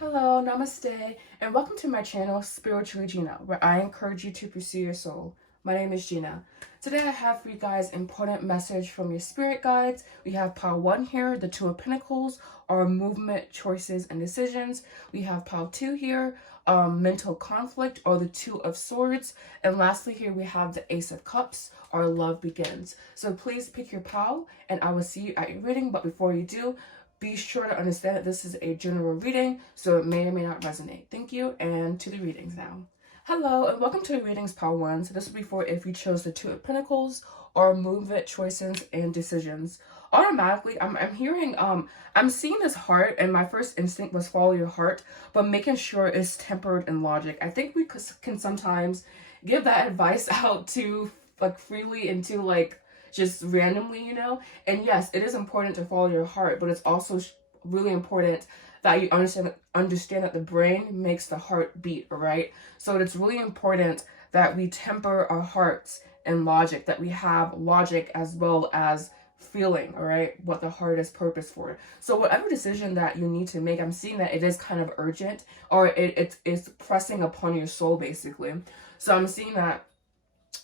Hello, Namaste, and welcome to my channel, Spiritually Gina, where I encourage you to pursue your soul. My name is Gina. Today I have for you guys important message from your spirit guides. We have pile 1 here, the 2 of Pentacles, or movement, choices, and decisions. We have pile 2 here, mental conflict, or the 2 of Swords. And lastly here we have the Ace of Cups, or love begins. So please pick your pile, and I will see you at your reading. But before you do, be sure to understand that this is a general reading, so it may or may not resonate. Thank you, and to the readings now. Hello, and welcome to the readings part 1. So this will be for if you chose the 2 of Pentacles or movement, choices, and decisions. Automatically, I'm hearing, I'm seeing this heart, and my first instinct was follow your heart, but making sure it's tempered in logic. I think we can sometimes give that advice out to, like, freely and to, like, just randomly, you know. And yes, it is important to follow your heart, but it's also really important that you understand that the brain makes the heart beat, right? So it's really important that we temper our hearts and logic, that we have logic as well as feeling, all right, what the heart is purpose for. So whatever decision that you need to make, I'm seeing that it is kind of urgent, or it's pressing upon your soul, basically. So I'm seeing that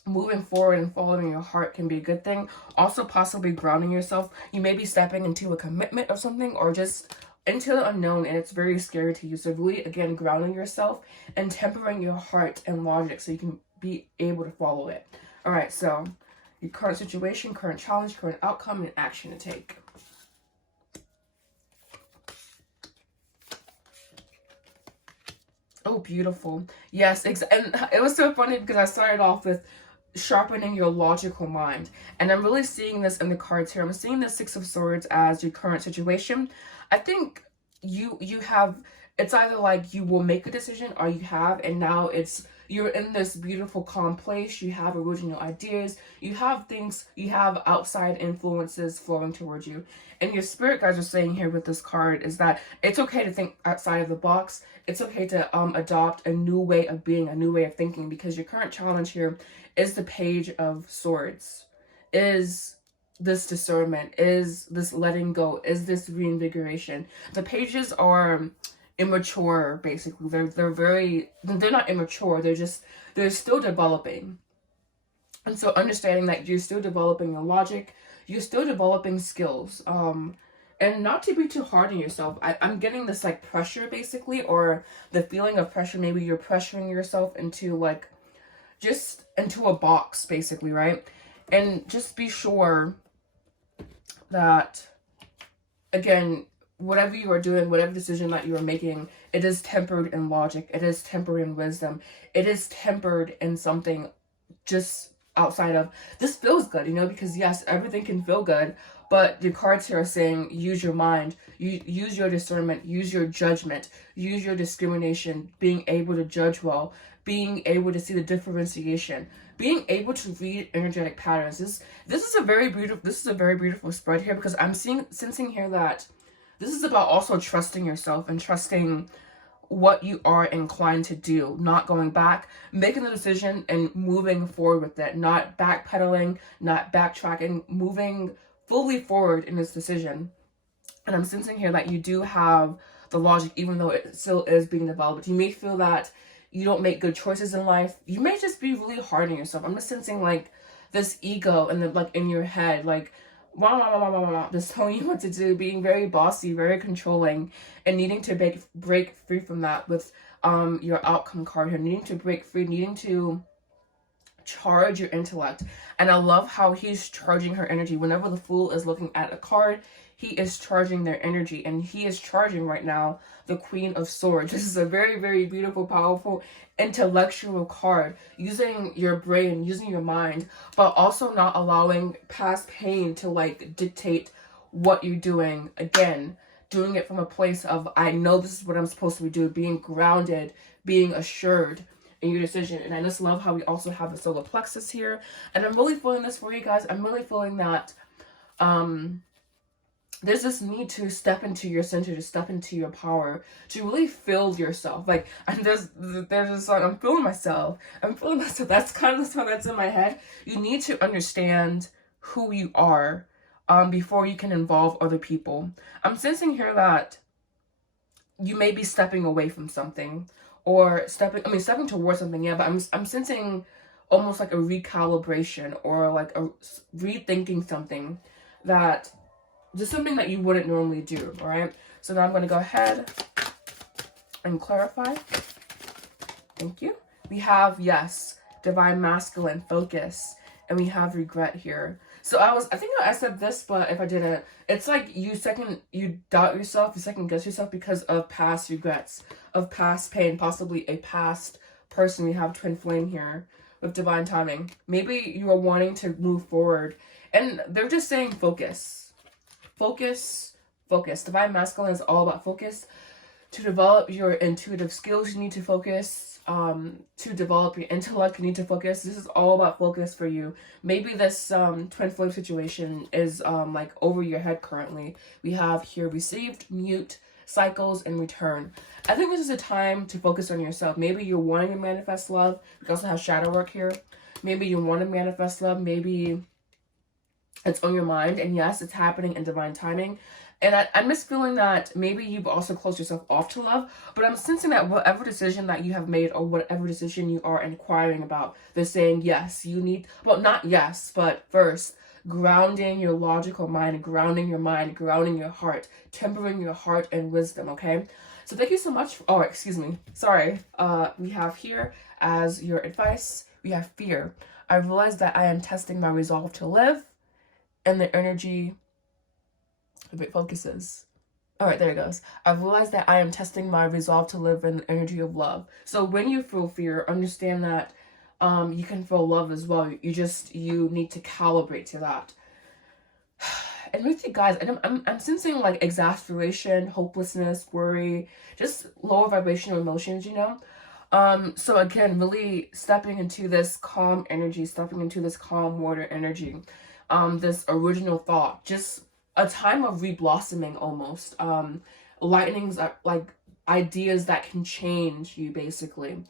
moving forward and following your heart can be a good thing. Also possibly grounding yourself. You may be stepping into a commitment or something, or just into the unknown, and it's very scary to you. So really, again, grounding yourself and tempering your heart and logic so you can be able to follow it. All right, so your current situation, current challenge, current outcome, and action to take. Oh, beautiful. Yes, and it was so funny because I started off with sharpening your logical mind, and I'm really seeing this in the cards here. I'm seeing the 6 of Swords as your current situation. I think you have, it's either like you will make a decision or you have, and now you're in this beautiful calm place. You have original ideas, you have things, you have outside influences flowing towards you. And your spirit guides are saying here with this card is that it's okay to think outside of the box. It's okay to adopt a new way of being, a new way of thinking, because your current challenge here is the Page of Swords, is this discernment, is this letting go, is this reinvigoration. The pages are immature, basically. They're not immature, they're still developing. And so understanding that you're still developing your logic, you're still developing skills, and not to be too hard on yourself. I'm getting this like pressure, basically, or the feeling of pressure. Maybe you're pressuring yourself into like just into a box, basically, right? And just be sure that, again, whatever you are doing, whatever decision that you are making, it is tempered in logic, it is tempered in wisdom, it is tempered in something just outside of this feels good, you know, because yes, everything can feel good, but the cards here are saying use your mind, use your discernment, use your judgment, use your discrimination, being able to judge well, being able to see the differentiation, being able to read energetic patterns. This is a very beautiful spread here, because I'm sensing here that this is about also trusting yourself and trusting what you are inclined to do, not going back, making the decision and moving forward with it, not backpedaling, not backtracking, moving fully forward in this decision. And I'm sensing here that you do have the logic, even though it still is being developed. You may feel that you don't make good choices in life. You may just be really hard on yourself. I'm just sensing like this ego and like in your head, like just telling you what to do, being very bossy, very controlling, and needing to break free from that with your outcome card here, needing to break free, needing to charge your intellect. And I love how he's charging her energy. Whenever the Fool is looking at a card, he is charging their energy, and he is charging right now the Queen of Swords. This is a very, very beautiful, powerful, intellectual card, using your brain, using your mind, but also not allowing past pain to like dictate what you're doing. Again, doing it from a place of, I know this is what I'm supposed to be doing, being grounded, being assured in your decision. And I just love how we also have the solar plexus here, and I'm really feeling this for you guys. I'm really feeling that there's this need to step into your center, to step into your power, to really feel yourself. Like, and there's a song, I'm feeling myself. That's kind of the song that's in my head. You need to understand who you are before you can involve other people. I'm sensing here that you may be stepping away from something, or stepping towards something, yeah, but I'm sensing almost like a recalibration, or like a rethinking something, that just something that you wouldn't normally do. All right, so now I'm going to go ahead and clarify. Thank you. We have, yes, divine masculine, focus, and we have regret here. So I think I said this, but if I didn't, it's like you doubt yourself, you second guess yourself because of past regrets, of past pain, possibly a past person. We have twin flame here with divine timing. Maybe you are wanting to move forward, and they're just saying focus, focus, focus. Divine masculine is all about focus. To develop your intuitive skills, you need to focus. To develop your intellect, you need to focus. This is all about focus for you. Maybe this twin flame situation is like over your head currently. We have here received, mute, cycles, and return. I think this is a time to focus on yourself. Maybe you're wanting to manifest love. We also have shadow work here. Maybe you want to manifest love. Maybe it's on your mind, and yes, it's happening in divine timing. And I'm just feeling that maybe you've also closed yourself off to love, but I'm sensing that whatever decision that you have made, or whatever decision you are inquiring about, they're saying yes, you need, well, not yes, but first, grounding your logical mind, grounding your mind, grounding your heart, tempering your heart and wisdom, okay? So thank you so much. Oh, excuse me. Sorry. We have here as your advice, we have fear. I realize that I am testing my resolve to live, and the energy, if it focuses. All right, there it goes. I've realized that I am testing my resolve to live in the energy of love. So when you feel fear, understand that you can feel love as well. You need to calibrate to that. And with you guys, I'm sensing like exasperation, hopelessness, worry, just lower vibrational emotions, you know? So again, really stepping into this calm energy, stepping into this calm water energy, this original thought, just a time of reblossoming almost, lightnings, like ideas that can change you basically,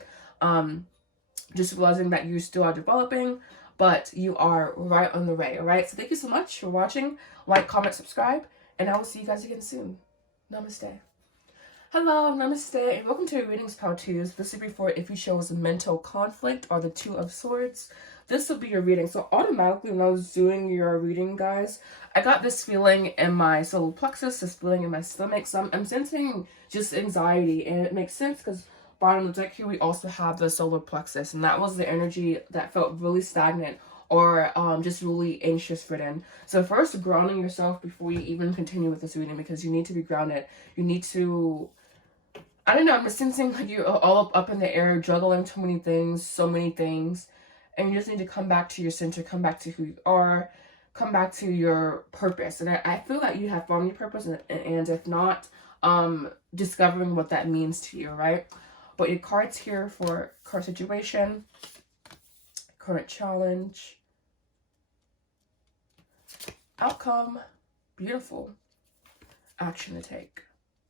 just realizing that you still are developing, but you are right on the way. All right, so thank you so much for watching. Like, comment, subscribe, and I will see you guys again soon. Namaste. Hello, namaste, and welcome to your readings, Power Twos. This will be for if you chose mental conflict or the Two of Swords. This will be your reading. So automatically when I was doing your reading, guys, I got this feeling in my solar plexus, this feeling in my stomach. So I'm sensing just anxiety, and it makes sense because bottom of the deck here we also have the solar plexus, and that was the energy that felt really stagnant, or just really anxious ridden. So first, grounding yourself before you even continue with this reading, because you need to be grounded. You need to, I don't know, I'm just sensing like you're all up in the air, juggling too many things, so many things. And you just need to come back to your center, come back to who you are, come back to your purpose. And I feel that you have found your purpose, and if not, discovering what that means to you, right? But your cards here for current situation, current challenge, outcome, beautiful, action to take.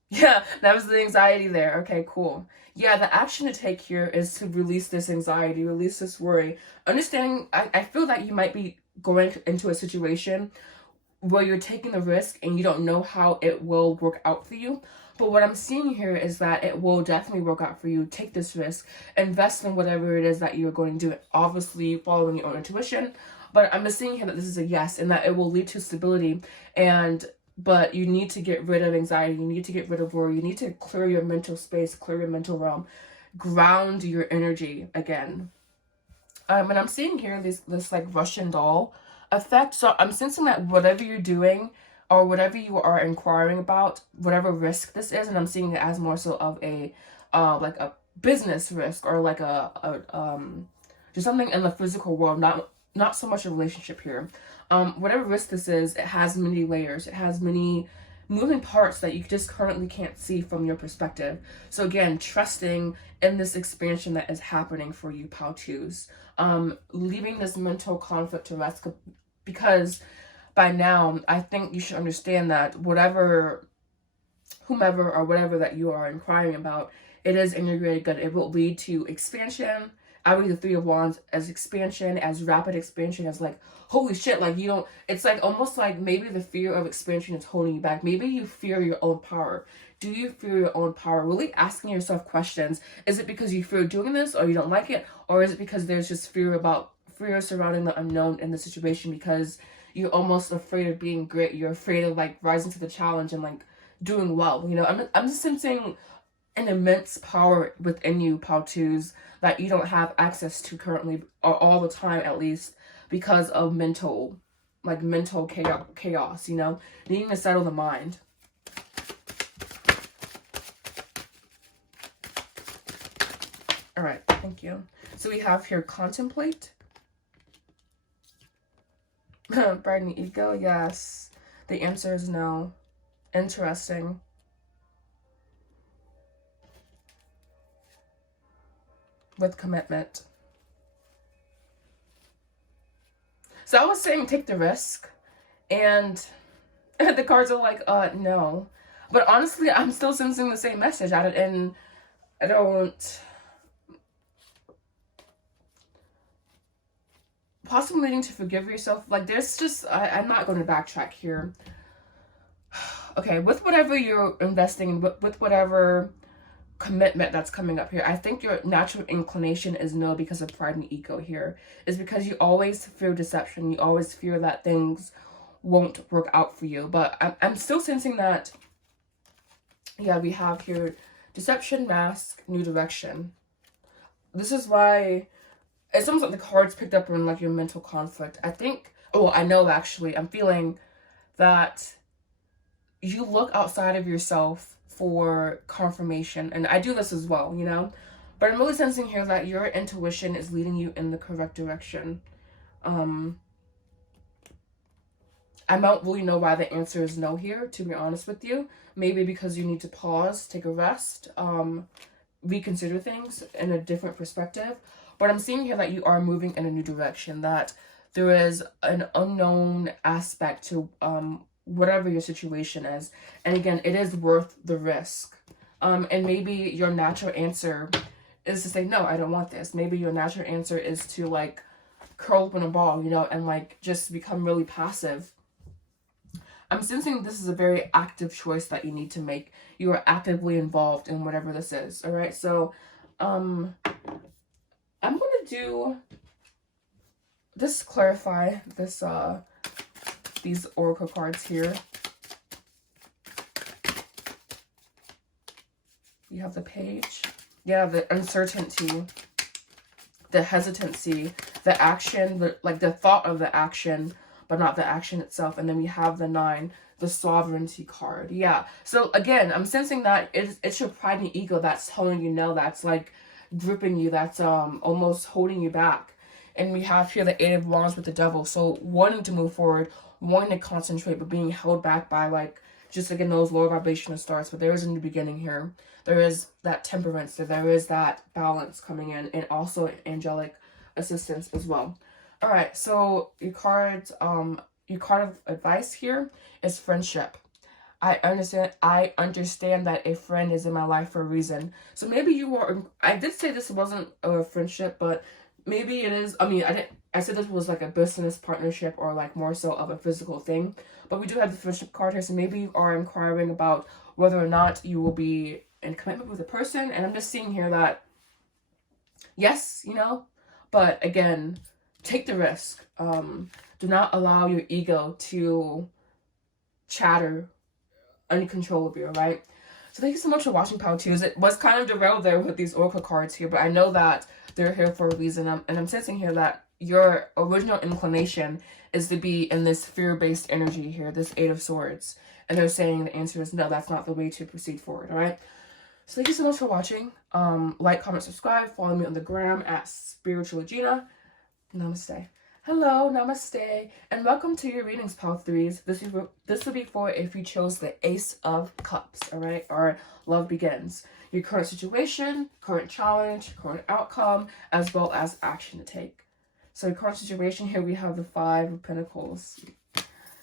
Yeah, that was the anxiety there. Okay, cool. Yeah, the action to take here is to release this anxiety, release this worry. Understanding, I feel that you might be going into a situation where you're taking the risk and you don't know how it will work out for you. But what I'm seeing here is that it will definitely work out for you. Take this risk, invest in whatever it is that you're going to do. Obviously, following your own intuition. But I'm just seeing here that this is a yes, and that it will lead to stability. But you need to get rid of anxiety. You need to get rid of worry. You need to clear your mental space, clear your mental realm, ground your energy again. And I'm seeing here this like Russian doll effect. So I'm sensing that whatever you're doing, or whatever you are inquiring about, whatever risk this is, and I'm seeing it as more so of a like a business risk, or like just something in the physical world, not so much a relationship here. Whatever risk this is, it has many layers. It has many moving parts that you just currently can't see from your perspective. So again, trusting in this expansion that is happening for you, Pow Twos. Leaving this mental conflict to rest, because by now, I think you should understand that whomever or whatever that you are inquiring about, it is in your greater good. It will lead to expansion, I read the Three of Wands as expansion, as rapid expansion, as like, holy shit, like you don't, it's like almost like maybe the fear of expansion is holding you back. Maybe you fear your own power. Do you fear your own power? Really asking yourself questions. Is it because you fear doing this or you don't like it? Or is it because there's just fear surrounding the unknown in the situation, because you're almost afraid of being great. You're afraid of like rising to the challenge and like doing well. You know, I'm just sensing an immense power within you, Powtoos, that you don't have access to currently, or all the time at least, because of mental chaos, you know, needing to settle the mind. All right, thank you. So we have here contemplate. Pride and ego, yes. The answer is no. Interesting. With commitment. So I was saying take the risk, and the cards are like, no. But honestly, I'm still sensing the same message at it, and I don't... Possibly needing to forgive yourself. Like, there's just... I'm not going to backtrack here. Okay, with whatever you're investing in, with whatever commitment that's coming up here, I think your natural inclination is no, because of pride and ego here. Is because you always fear deception. You always fear that things won't work out for you. But I'm still sensing that, yeah, we have here deception, mask, new direction. This is why it's almost like the cards picked up on like your mental conflict. I think, oh, I know actually, I'm feeling that you look outside of yourself for confirmation, and I do this as well, you know, but I'm really sensing here that your intuition is leading you in the correct direction. I don't really know why the answer is no here, to be honest with you. Maybe because you need to pause, take a rest, reconsider things in a different perspective. But I'm seeing here that you are moving in a new direction, that there is an unknown aspect to whatever your situation is. And again, it is worth the risk. And maybe your natural answer is to say, no, I don't want this. Maybe your natural answer is to like curl up in a ball, you know, and like just become really passive. I'm sensing this is a very active choice that you need to make. You are actively involved in whatever this is. All right. So, I'm going to do this, clarify this, these oracle cards here. You have the page. Yeah, the uncertainty, the hesitancy, the action, the thought of the action, but not the action itself. And then we have the 9, the sovereignty card. Yeah. So again, I'm sensing that it's your pride and ego that's telling you no, that's like gripping you, that's almost holding you back. And we have here the 8 of Wands with the Devil. So wanting to move forward, wanting to concentrate, but being held back by like, just again, those lower vibrational stars. But there is a new beginning here. There is that temperance. There is that balance coming in, and also angelic assistance as well. All right, so your card of advice here is friendship. I understand that a friend is in my life for a reason. So maybe you are, I did say this wasn't a friendship, but maybe it is. I mean, I said this was like a business partnership, or like more so of a physical thing. But we do have the friendship card here, so maybe you are inquiring about whether or not you will be in commitment with a person. And I'm just seeing here that, yes, you know, but again, take the risk. Do not allow your ego to chatter uncontrollably, all right? So thank you so much for watching, Powtoos. It was kind of derailed there with these oracle cards here, but I know that they're here for a reason. And I'm sensing here that your original inclination is to be in this fear-based energy here, this 8 of Swords. And they're saying the answer is no, that's not the way to proceed forward, all right? So thank you so much for watching. Like, comment, subscribe. Follow me on the gram at Spiritual Gina. Namaste. Hello, namaste, and welcome to your readings, Pow3s. This will be for if you chose the Ace of Cups, all right, or Love Begins. Your current situation, current challenge, current outcome, as well as action to take. So your current situation here, we have the 5 of Pentacles.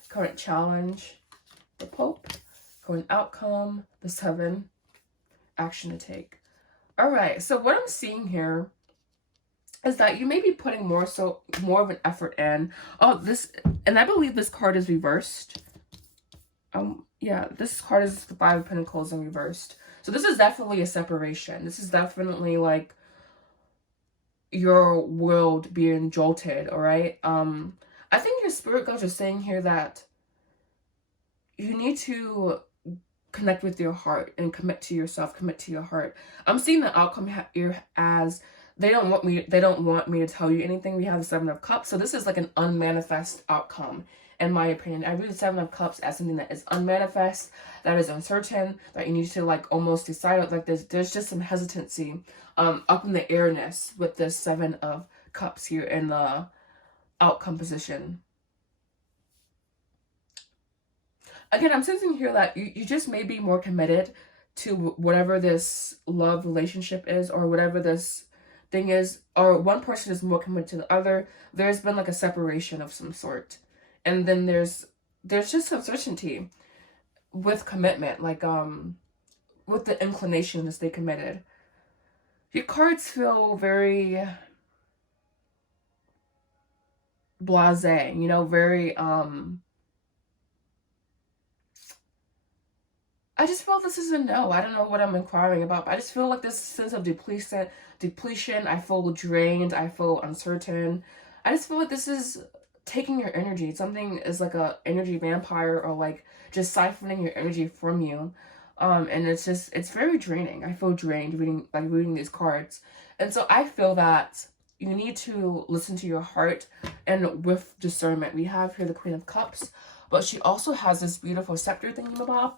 Current challenge, the Pope. Current outcome, the 7. Action to take. All right, so what I'm seeing here is that you may be putting more of an effort in. Oh, this, and I believe this card is reversed. Yeah, this card is the Five of Pentacles in reversed. So this is definitely a separation. This is definitely like your world being jolted, all right? I think your spirit guides are saying here that you need to connect with your heart and commit to yourself, commit to your heart. I'm seeing the outcome here as they don't want me to tell you anything. We have the Seven of Cups. So this is like an unmanifest outcome, in my opinion. I read the Seven of Cups as something that is unmanifest, that is uncertain, that you need to like almost decide. Like there's just some hesitancy up in the airness with this Seven of Cups here in the outcome position. Again, I'm sensing here that you just may be more committed to whatever this love relationship is, or whatever this thing is, or one person is more committed to the other. There's been like a separation of some sort. And then there's just uncertainty with commitment, like with the inclination to stay committed. Your cards feel very blasé, you know, very I just feel this is a no. I don't know what I'm inquiring about, but I just feel like this sense of depletion. I feel drained. I feel uncertain. I just feel like this is taking your energy. Something is like a energy vampire, or like just siphoning your energy from you. And it's very draining. I feel drained reading these cards. And so I feel that you need to listen to your heart, and with discernment. We have here the Queen of Cups, but she also has this beautiful scepter thingamabob.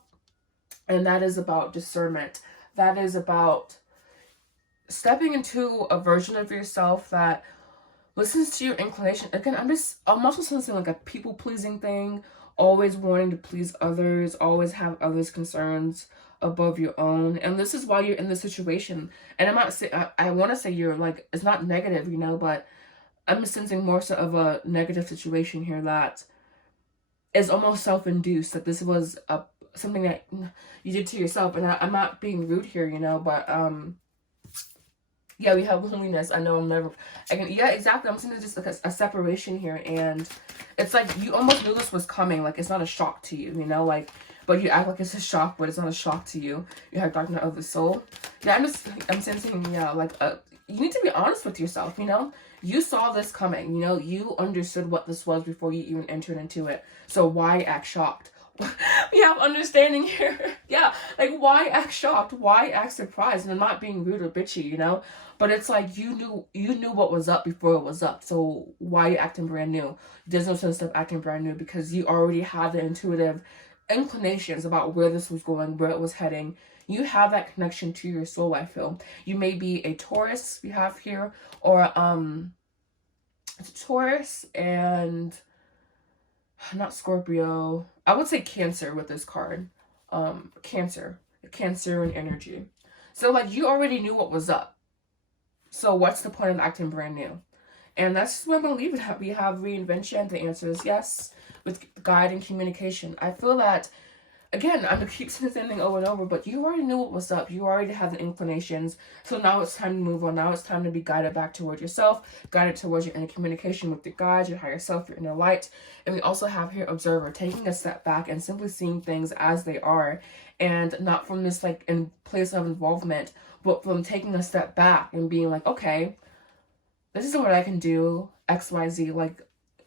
And that is about discernment. That is about stepping into a version of yourself that listens to your inclination. Again, I'm also sensing like a people-pleasing thing, always wanting to please others, always have others' concerns above your own. And this is why you're in this situation. And I'm not saying, I want to say you're like, it's not negative, you know, but I'm sensing more so of a negative situation here that is almost self-induced, that this was something that you did to yourself. And I'm not being rude here, you know, but yeah, we have loneliness. I know yeah, exactly. I'm seeing just like a separation here, and it's like you almost knew this was coming. Like it's not a shock to you, you know, like, but you act like it's a shock, but it's not a shock to you. You have Dark Night of the Soul. Yeah, I'm sensing, yeah, like you need to be honest with yourself, you know. You saw this coming, you know, you understood what this was before you even entered into it. So why act shocked? We have understanding here. Yeah, like why act shocked? Why act surprised? And I'm not being rude or bitchy, you know, but it's like you knew what was up before it was up. So why are you acting brand new? There's no sense of acting brand new, because you already have the intuitive inclinations about where this was going, where it was heading. You have that connection to your soul. I feel you may be a Taurus, we have here, or Taurus and not Scorpio. I would say Cancer with this card. Cancer and energy. So like you already knew what was up. So what's the point of acting brand new? And that's what I'm gonna leave it at. We have reinvention. The answer is yes, with guide and communication. I feel that, again, I'm gonna keep saying the same thing over and over, but you already knew what was up. You already had the inclinations. So now it's time to move on. Now it's time to be guided back towards yourself, guided towards your inner communication with your guides, your higher self, your inner light. And we also have here observer, taking a step back and simply seeing things as they are, and not from this like in place of involvement, but from taking a step back and being like, okay, this is what I can do, XYZ, like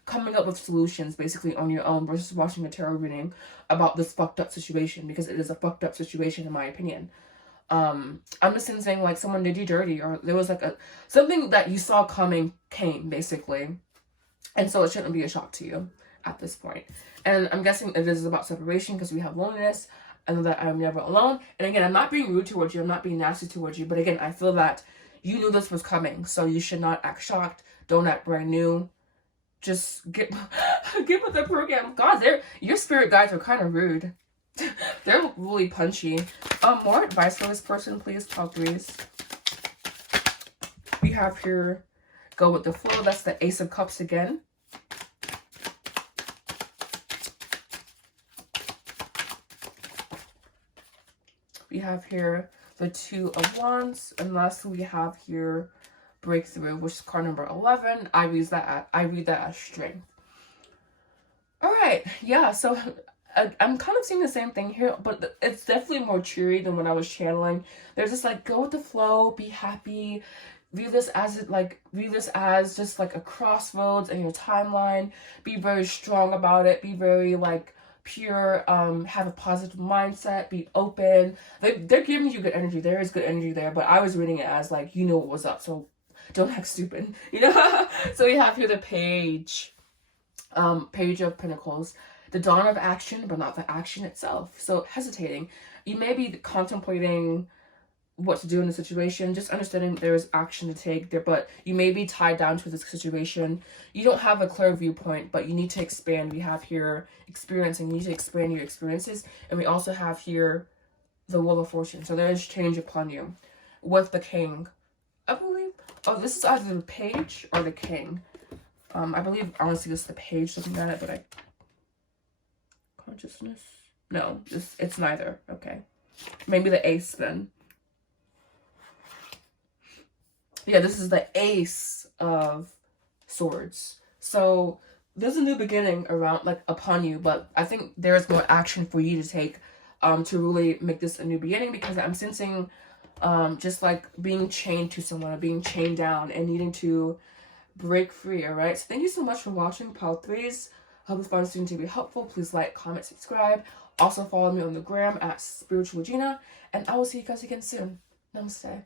coming up with solutions basically on your own versus watching a tarot reading about this fucked up situation, because it is a fucked up situation in my opinion. I'm just saying like someone did you dirty, or there was like something that you saw coming came basically, and so it shouldn't be a shock to you at this point. And I'm guessing it is about separation, because we have loneliness. I know that I'm never alone. And again, I'm not being rude towards you, I'm not being nasty towards you, but again, I feel that you knew this was coming, so you should not act shocked. Don't act brand new. Just get with the program. God, your spirit guides are kind of rude. They're really punchy. More advice for this person, please, top threes. We have here, go with the flow. That's the Ace of Cups again. We have here the Two of Wands, and lastly we have here breakthrough, which is card number 11. I read that as strength. All right, yeah, so I'm kind of seeing the same thing here, but it's definitely more cheery than when I was channeling. There's just like, go with the flow, be happy, view this as just like a crossroads in your timeline. Be very strong about it. Be very like pure. Have a positive mindset. Be open. They're giving you good energy. There is good energy there, but I was reading it as like, you know what was up, so don't act stupid, you know. So we have here the Page of Pentacles, the dawn of action, but not the action itself. So hesitating. You may be contemplating what to do in the situation, just understanding there is action to take there, but you may be tied down to this situation. You don't have a clear viewpoint, but you need to expand. We have here experiencing. You need to expand your experiences. And we also have here the Wheel of Fortune. So there is change upon you with the King, I believe. Oh, this is either the Page or the King. I believe, honestly, this is the Page looking at it, but consciousness? No, it's neither. Okay. Maybe the Ace then. Yeah, this is the Ace of Swords. So there's a new beginning around, like, upon you, but I think there's more action for you to take to really make this a new beginning, because I'm sensing just like being chained to someone, or being chained down and needing to break free. All right, so thank you so much for watching Pile 3s. Hope this video seemed to be helpful. Please like, comment, subscribe. Also follow me on the gram at Spiritual Gina, and I will see you guys again soon. Namaste.